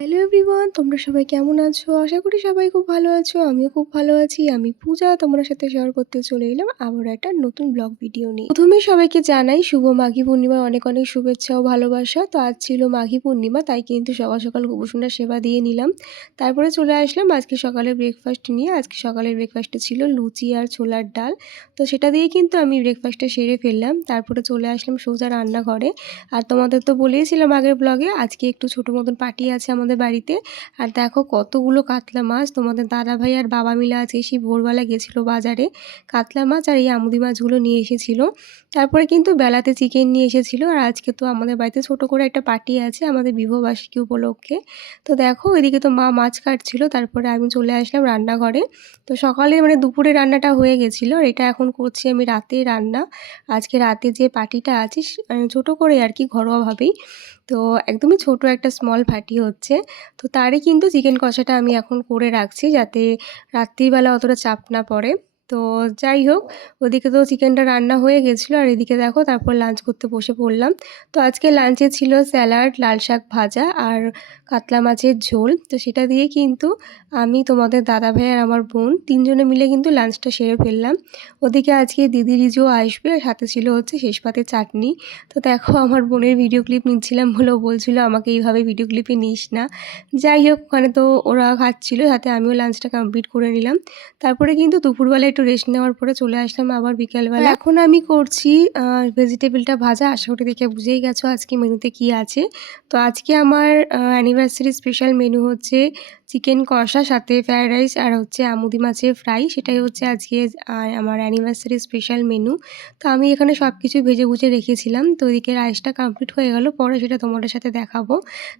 Hello everyone, তোমরা সবাই কেমন আছো? আশা করি সবাই খুব ভালো আছো। আমিও খুব ভালো আছি। আমি পূজা, তোমাদের সাথে শেয়ার করতে চলে এলাম আবারও একটা নতুন ব্লগ ভিডিও নিয়ে। প্রথমেই সবাইকে জানাই শুভ মাঘী পূর্ণিমার অনেক অনেক শুভেচ্ছা ও ভালোবাসা। তো আজ ছিল মাঘী পূর্ণিমা, তাই কিন্তু সকাল সকাল গোপুসোনার সেবা দিয়ে নিলাম। তারপরে চলে আসলাম আজকে সকালের ব্রেকফাস্ট নিয়ে। আজকে সকালের ব্রেকফাস্টে ছিল লুচি আর ছোলার ডাল। তো সেটা দিয়ে কিন্তু আমি ব্রেকফাস্টটা সেরে ফেললাম। তারপরে চলে আসলাম সোজা রান্নাঘরে। আর তোমাদের তো বলেইছিলাম আগের ব্লগে আজকে একটু ছোটো মতন পার্টি আছে আমাদের বাড়িতে। আর দেখো কতগুলো কাতলা মাছ, তোমাদের দাদাভাই আর বাবা মিলে আজকে সেই ভোরবেলা গেছিলো বাজারে কাতলা মাছ আর এই আমুদি মাছগুলো নিয়ে এসেছিলো। তারপরে কিন্তু বেলাতে চিকেন নিয়ে এসেছিলো। আর আজকে তো আমাদের বাড়িতে ছোটো করে একটা পার্টি আছে আমাদের বিবাহবার্ষিকী উপলক্ষে। তো দেখো এদিকে তো মা মাছ কাটছিল, তারপরে আমি চলে আসলাম রান্নাঘরে। তো সকালে দুপুরে রান্নাটা হয়ে গেছিলো, আর এটা এখন করছি আমি রাতে রান্না। আজকে রাতে যে পার্টিটা আছে ছোটো করে আর কি, ঘরোয়াভাবেই। তো একদমই ছোট একটা স্মল পার্টি হচ্ছে। তো তারই কিন্তু চিকেন কষাটা আমি এখন করে রাখছি, যাতে রাত্রিবেলা অতটা চাপ না পড়ে। তো যাই হোক, ওদিকে তো চিকেনটা রান্না হয়ে গেছিলো, আর এদিকে দেখো তারপর লাঞ্চ করতে বসে পড়লাম। তো আজকে লাঞ্চে ছিল স্যালাড, লাল শাক ভাজা আর কাতলা মাছের ঝোল। তো সেটা দিয়ে কিন্তু আমি, তোমাদের দাদাভাই আর আমার বোন তিনজনে মিলে কিন্তু লাঞ্চটা সেরে ফেললাম। ওদিকে আজকে দিদি রিজুও আসবে, আর সাথে ছিল হচ্ছে শেষ পাতে চাটনি। তো দেখো আমার বোনের ভিডিও ক্লিপ নিচ্ছিলাম বলেও বলছিল আমাকে এইভাবে ভিডিও ক্লিপে নিস না। যাই হোক, ওখানে তো ওরা খাচ্ছিলো, সাথে আমিও লাঞ্চটা কমপ্লিট করে নিলাম। তারপরে কিন্তু দুপুরবেলা একটু রেস্ট নেওয়ার পরে চলে আসলাম আবার বিকেলবেলা। এখন আমি করছি ভেজিটেবলটা ভাজা। আশা করি দেখে বুঝেই গেছো আজকে মেনুতে কি আছে। তো আজকে আমার অ্যানিভার্সারি স্পেশাল মেনু হচ্ছে চিকেন কষা, সাথে ফ্রায়েড রাইস আর হচ্ছে আমুদি মাছের ফ্রাই। সেটাই হচ্ছে আজকে আমার অ্যানিভার্সারি স্পেশাল মেনু। তো আমি এখানে সব কিছু ভেজে ভুজে রেখেছিলাম। তো ওইদিকে রাইসটা কমপ্লিট হয়ে গেল, পরে সেটা তোমাদের সাথে দেখাবো।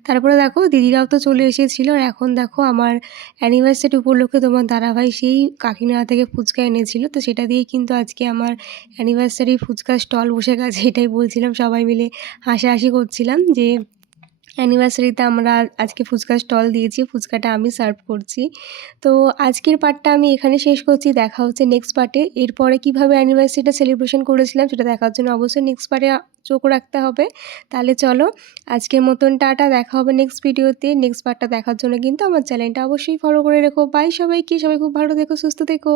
তারপরে দেখো দিদিরাও তো চলে এসেছিলো, আর এখন দেখো আমার অ্যানিভার্সারি উপলক্ষে তোমার দাদাভাই সেই কাকিনাড়া থেকে ফুচকা এনেছিল। তো সেটা দিয়েই কিন্তু আজকে আমার অ্যানিভার্সারি ফুচকার স্টল বসে গেছে। এটাই বলছিলাম, সবাই মিলে হাসাহাসি করছিলাম যে অ্যানিভার্সারিতে আমরা আজকে ফুচকার স্টল দিয়েছি, ফুচকাটা আমি সার্ভ করছি। তো আজকের পার্টটা আমি এখানে শেষ করছি, দেখা হচ্ছে নেক্সট পার্টে। এরপরে কীভাবে অ্যানিভার্সারিটা সেলিব্রেশন করেছিলাম সেটা দেখার জন্য অবশ্যই নেক্সট পার্টে চোখ রাখতে হবে। তাহলে চলো আজকের মতন টাটা, দেখা হবে নেক্সট ভিডিওতে। নেক্সট পার্টটা দেখার জন্য কিন্তু আমার চ্যানেলটা অবশ্যই ফলো করে রেখো। বাই সবাইকে, সবাই খুব ভালো থেকো, সুস্থ থেকো।